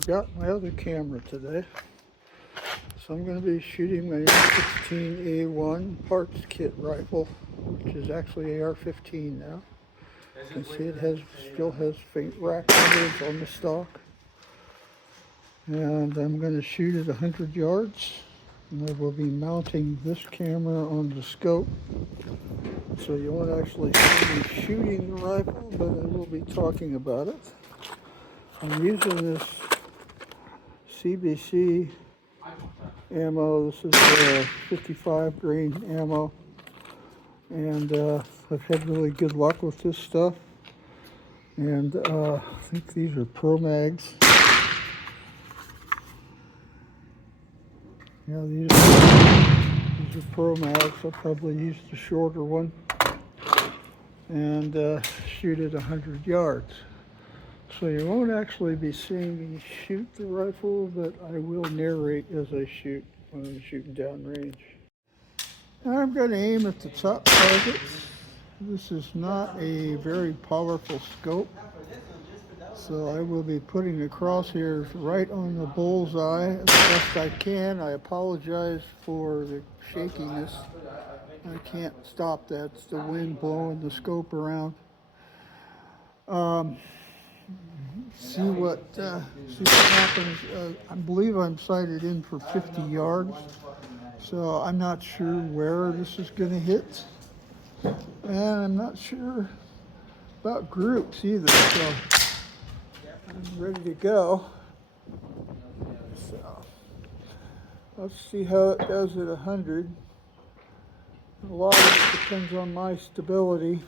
forgot my other camera today. So I'm going to be shooting my M16A1 parts kit rifle, which is actually AR15 now. You can see it still has faint rack numbers on the stock. And I'm going to shoot at 100 yards. And I will be mounting this camera on the scope. So you won't actually see me shooting the rifle, but I will be talking about it. I'm using this CBC ammo. This is 55 grain ammo. And I've had really good luck with this stuff. And I think these are Pro Mags. Yeah, these are Pro Mags. I'll probably use the shorter one and shoot at 100 yards. So you won't actually be seeing me shoot the rifle, but I will narrate as I shoot when I'm shooting downrange. I'm going to aim at the top targets. This is not a very powerful scope, so I will be putting the crosshairs right on the bullseye as best I can. I apologize for the shakiness. I can't stop that. It's the wind blowing the scope around. See what happens. I believe I'm sighted in for 50 yards, so I'm not sure where this is going to hit, and I'm not sure about groups either, so I'm ready to go. So let's see how it does at 100. A lot of it depends on my stability.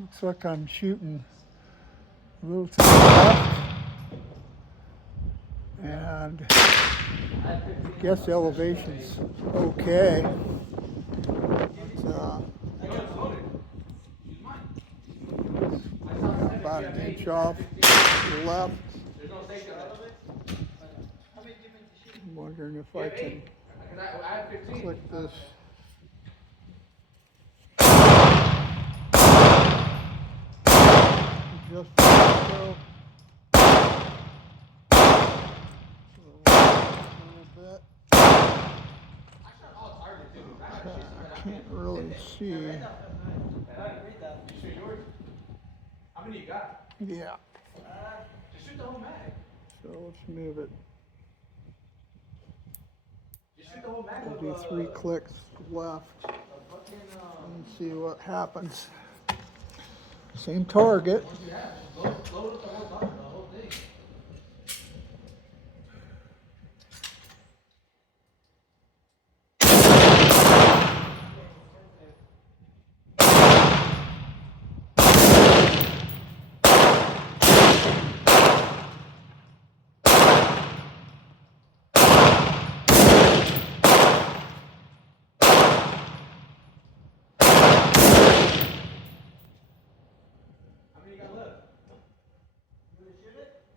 Looks like I'm shooting a little to the left, and I guess the elevation's okay. But, about an inch off to the left. I'm wondering if I can click this. Just so a little bit. I can't really see. How many you got? Yeah. Just shoot the whole mag. So let's move it. Just shoot the whole mag. We'll do 3 clicks left and see what happens. Same target. Load up the whole thing.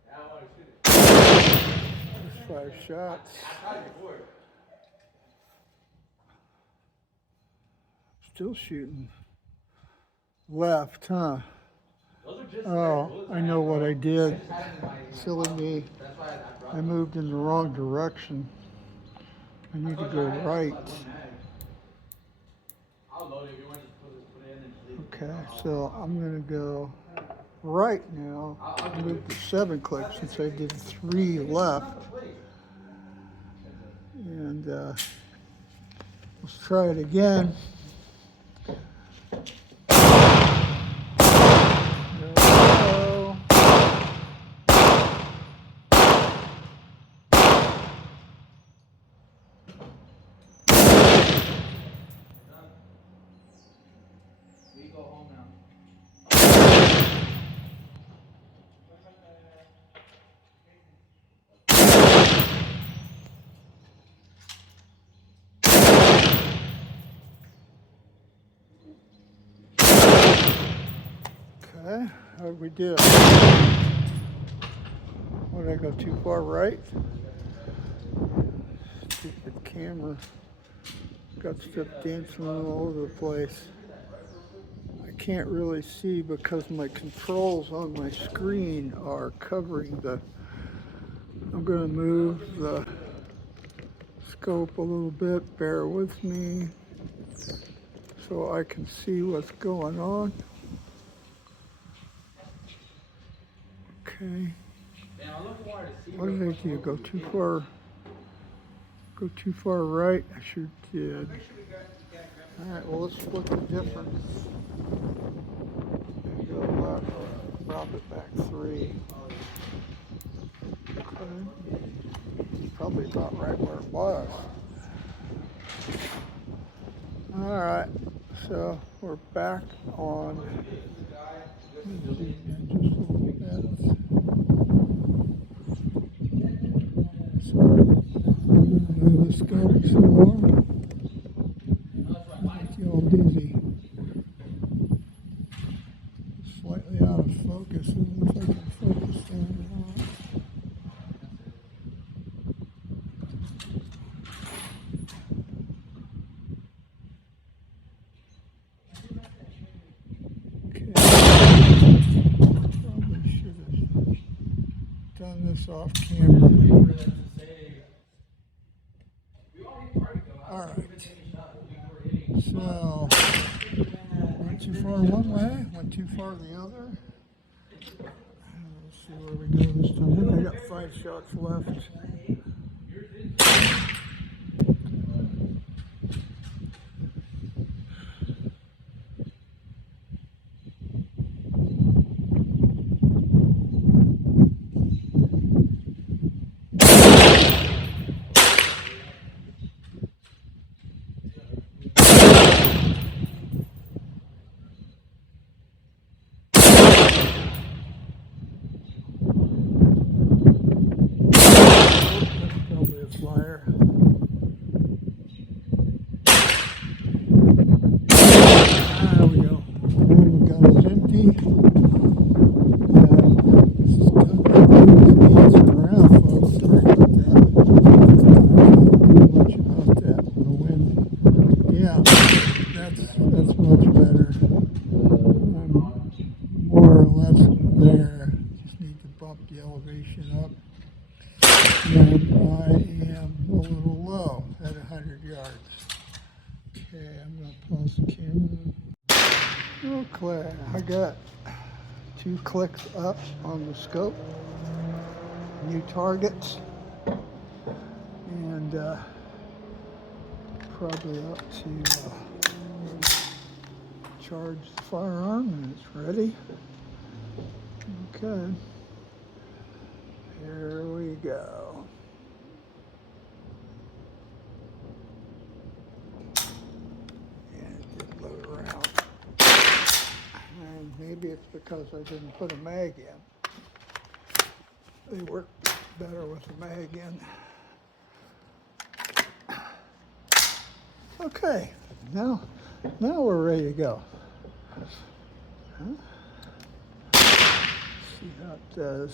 Yeah, I want to shoot it. 5 shots. I tried it before. Still shooting left, huh? Those are just Oh, I know what I did. Silly me. I moved in the wrong direction. I need to go right. I'll load it if you want to put it in and leave it. Okay, so I'm going to go right now. I moved to 7 clicks since I did 3 left. And let's try it again. There we go. We go home now. Okay, how'd we do? What, did I go too far right? Stupid camera got stuff dancing all over the place. I can't really see because my controls on my screen are covering the. I'm going to move the scope a little bit, bear with me, so I can see what's going on. Okay. What did I do? Go too far? Go too far right? I sure did. Alright, well let's split the difference. And go left, drop it back 3. Okay. Probably about right where it was. Alright, so we're back on. Just a little bit. Sorry, I'm going to move the scope some more. It's all dizzy. Slightly out of focus. It looks like I'm focused on it. Okay. Probably should have done this off camera. Alright. So, went too far one way, went too far the other. Let's see where we go this time. I got 5 shots left. Probably a flyer. There we go. And the gun is empty. This is dancing around, folks. Sorry about that. I can't do much about that. The wind. Yeah, that's much better. I'm more or less there. Just need to bump the elevation up. And I am a little low at 100 yards. Okay, I'm going to pause the camera. Okay, I got 2 clicks up on the scope. New targets. And probably up to charge the firearm, and it's ready. Okay. Here we go. And it didn't load around. And maybe it's because I didn't put a mag in. They work better with a mag in. Okay, now we're ready to go. See how it does.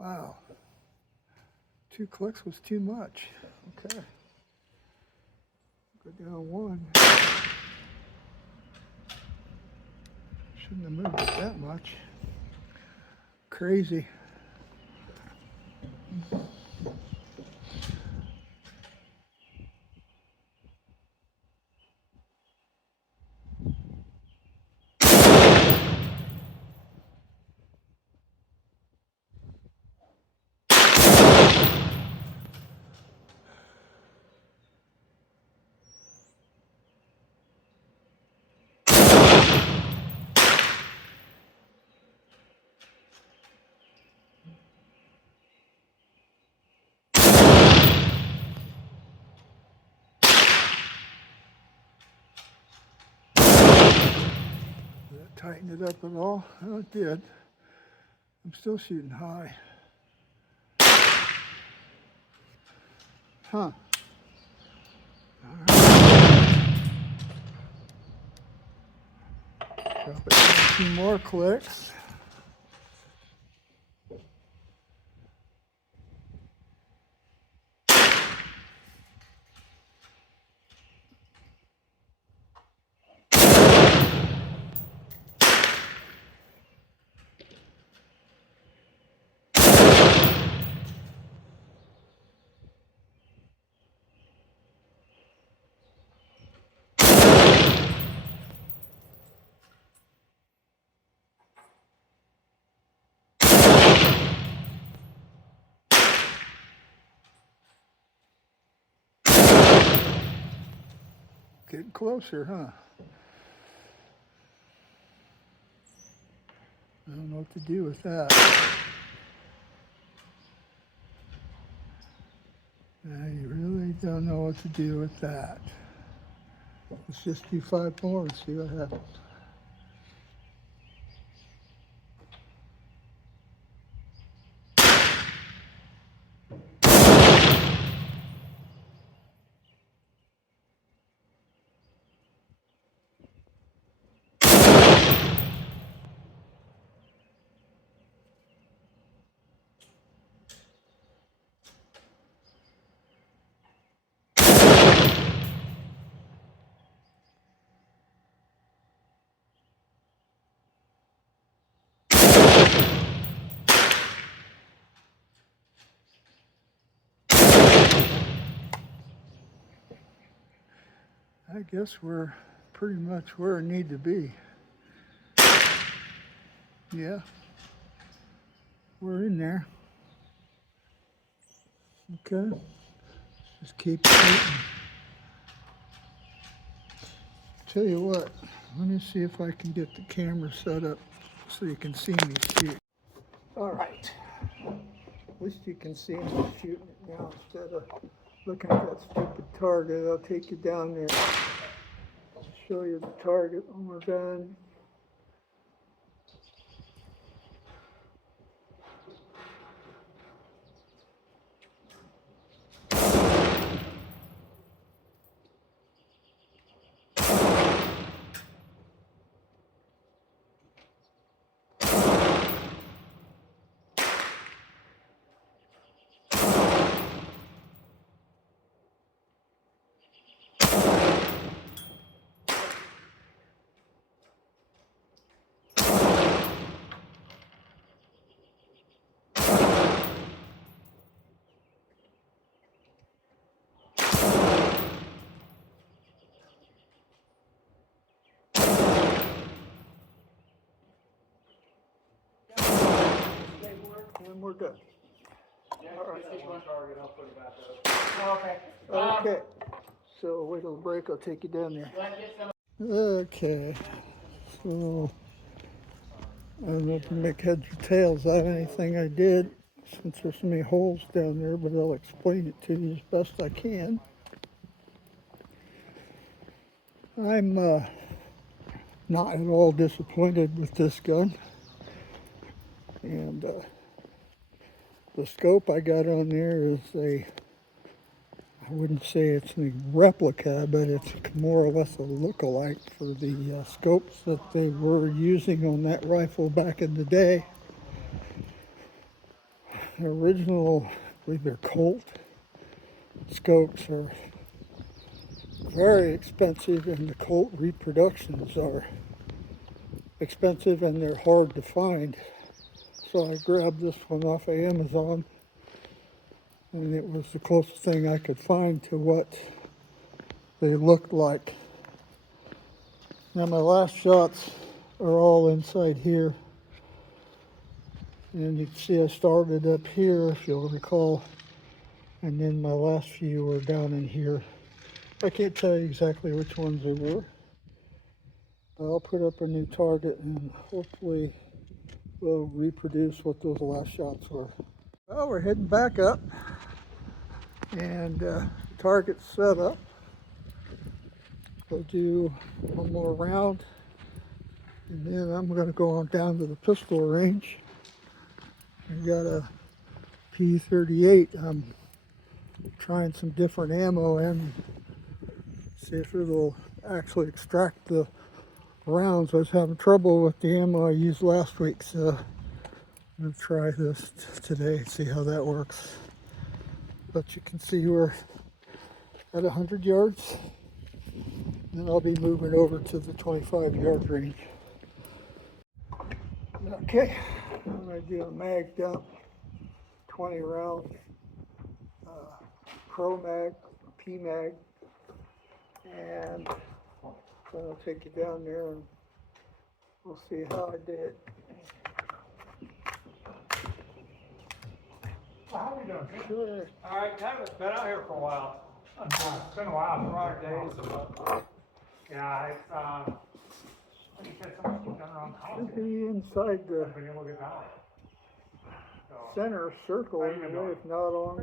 Wow, 2 clicks was too much. Okay, go down 1. Shouldn't have moved it that much. Crazy. tighten it up at all? Oh, it did. I'm still shooting high. Huh. All right. Drop it down a few more clicks. Getting closer, huh? I don't know what to do with that. I really don't know what to do with that. Let's just do 5 more and see what happens. I guess we're pretty much where I need to be. Yeah, we're in there. Okay, just keep shooting. Tell you what, let me see if I can get the camera set up so you can see me shoot. All right, at least you can see me shooting it now instead of looking at that stupid target. I'll take you down there, show you the target when we're done. And we're good. Yeah, All right. just one target, I'll put it back up. Okay. Okay, so wait till the break, I'll take you down there. Okay, so I don't know if you make heads or tails out of anything I did, since there's so many holes down there, but I'll explain it to you as best I can. I'm not at all disappointed with this gun, and the scope I got on there is I wouldn't say it's a replica, but it's more or less a look-alike for the scopes that they were using on that rifle back in the day. The original, I believe they're Colt scopes, are very expensive, and the Colt reproductions are expensive and they're hard to find. So I grabbed this one off of Amazon, and it was the closest thing I could find to what they looked like. Now my last shots are all inside here, and you can see I started up here, if you'll recall, and then my last few were down in here. I can't tell you exactly which ones they were, but I'll put up a new target and hopefully we'll reproduce what those last shots were. Well, we're heading back up, and target's set up. We'll do one more round And then I'm going to go on down to the pistol range. I got a P38. I'm trying some different ammo and see if it'll actually extract the rounds. I was having trouble with the ammo I used last week, so I'm going to try this today, see how that works. But you can see we're at 100 yards. Then I'll be moving over to the 25-yard range. Okay, I'm going to do a mag dump, 20 round, Pro Mag, P Mag, and so I'll take you down there and we'll see how I did. Well, how are you doing? Sure. All right, haven't been out here for a while. It's been a while. 5 days. Yeah, it's like you said, so much done around the house. Should be inside the Been able to get out. So, center circle How you been anyway, doing? if not on the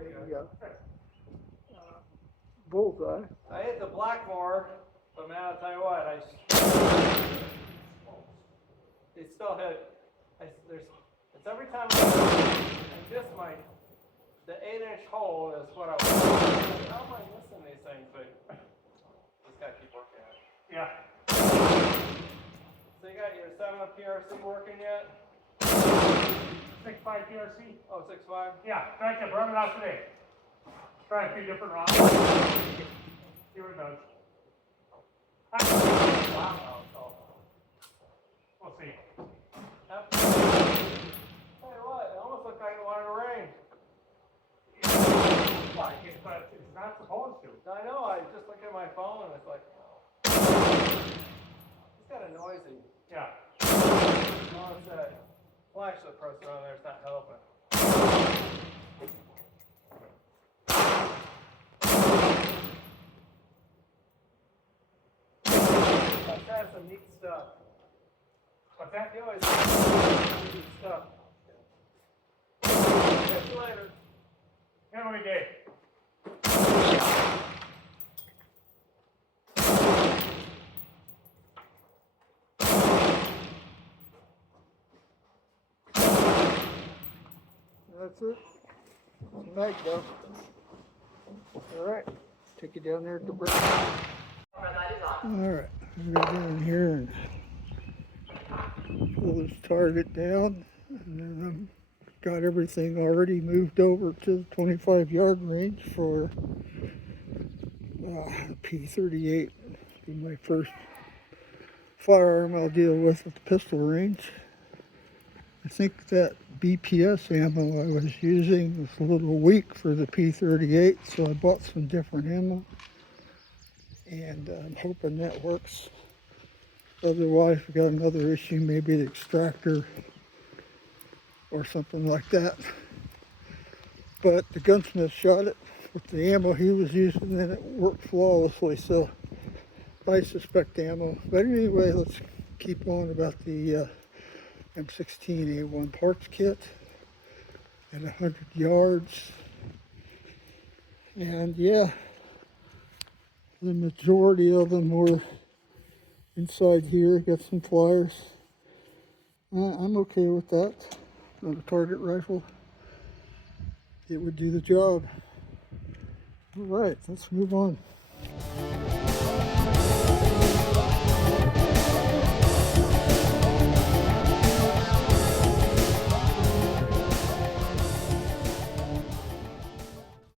bullseye. I hit the Blackmore, but man, I'll tell you what, it still hit. It's every time I miss the 8-inch hole is what I was. How am I missing these things? But just gotta keep working at it. Yeah. So you got your 7 PRC working yet? 6.5 PRC? Oh, 6.5? Yeah, in fact, I'm running out today. Try a few different rounds. See what it does. Wow, so. We'll see. Tell you what, it almost looked like it wanted to rain. But it's not supposed to. I know, I just looked at my phone and it's like, it's kind of noisy. Yeah. Oh, it's that flash the person on there, it's not helping. I've had some neat stuff. What's that? You always have some neat stuff. Catch you later. Have a good day. That's it. Mag dump. All right, take you down there at the break. All right, I'm gonna go down here and pull this target down, and then I've got everything already moved over to the 25-yard range for P38. Be my first firearm I'll deal with at the pistol range. I think that BPS ammo I was using was a little weak for the P38, so I bought some different ammo, and I'm hoping that works. Otherwise, we got another issue, maybe the extractor or something like that. But the gunsmith shot it with the ammo he was using, and it worked flawlessly, so I suspect ammo. But anyway, let's keep on about the M16A1 parts kit at 100 yards. And yeah, the majority of them were inside here. Got some flyers. I'm okay with that. On a target rifle, it would do the job. All right, let's move on.